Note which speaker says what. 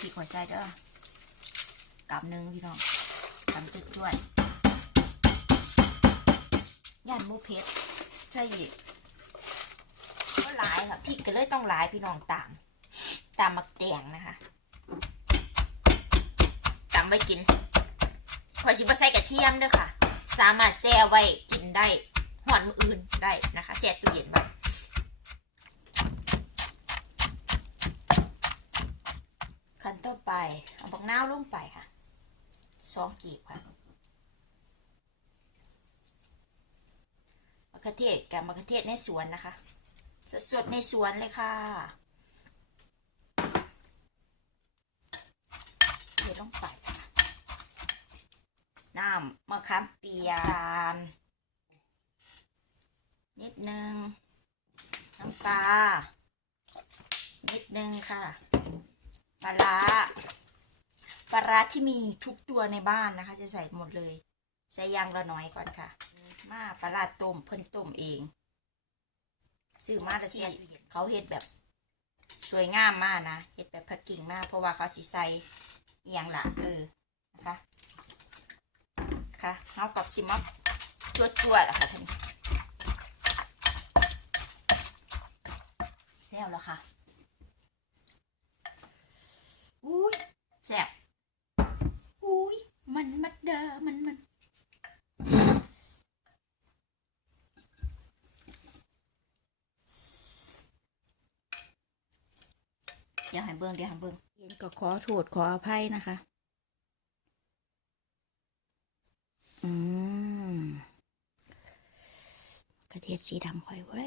Speaker 1: พริกหัวใจเด้อกับหนึ่งพี่น้องตำจุดจ้วยย่านมูเพชรใช่อีกก็หลายค่ะพริกก็เลยต้องหลายพี่น้องตาม ตามมักแดงนะคะตามไว้กินพอสิบใส่กระเทียมด้วยค่ะ สามารถแช่ไว้กินได้หอนมืออื่นได้นะคะแช่ตู้เย็นไว้ขั้นต่อไป เอาบักนาวลงไปค่ะสองกีบค่ะมะเขือเทศกับมะเขือเทศในสวนนะคะ สดๆในสวนเลยค่ะเทลงไปค่ะน้ำมะขามเปียกนิดนึงน้ำปลานิดนึงค่ะ ปลาร้าปลาร้าที่มีทุกตัวในบ้านนะคะ จะใส่หมดเลย ใส่ยางละน้อยก่อนค่ะ มาปลาร้าต้มเพิ่นต้มเองซื้อมาแต่เสียเขาเฮ็ดแบบ สวยงามมากนะเฮ็ดแบบพ็กกิ่งมาก เพราะว่าเขาสิใส่อหย่างละเออนะคะค่ะเอากับซิมับจวดจวดอะค่ะท่านนี้แล้วแล้วค่ะ อุ้ยแซ่บอุ้ยมันมัดเดอมันมันเดี๋ยวให้เบิ้งเดี๋ยวให้เบิ้งเย็นก็ขอโทษขออภัยนะคะ อืมกระเทียมสีดำค่อยไว้